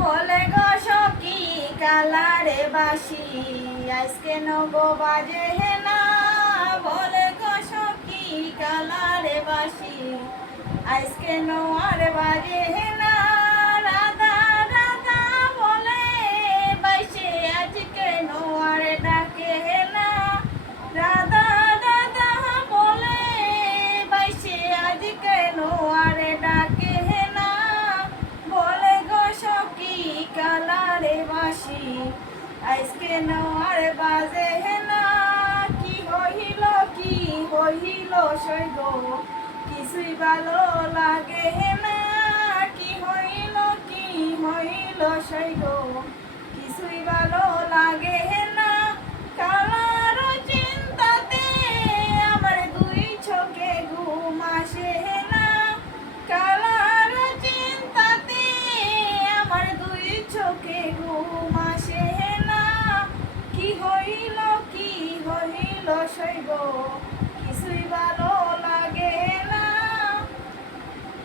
বলে গো সখী কালারে বাসি আজকে নগো বাজে না। বলে গো সখী কালারে বাসি আজকে নোয়ার বাজে না। রাধা রাধা বলে বাইসে আজকে নোয়ার ডাকে না। রাধা রাধা বলে বাইসে আজকে নোয়ার ডাকে না। বলে গো সখী কালারে বাসি আজকে নোয়ার বাজে না। কি হইল সৈগ কিছুই ভালো লাগে না। কি হইল সৈগ কিছুই ভালো লাগে না।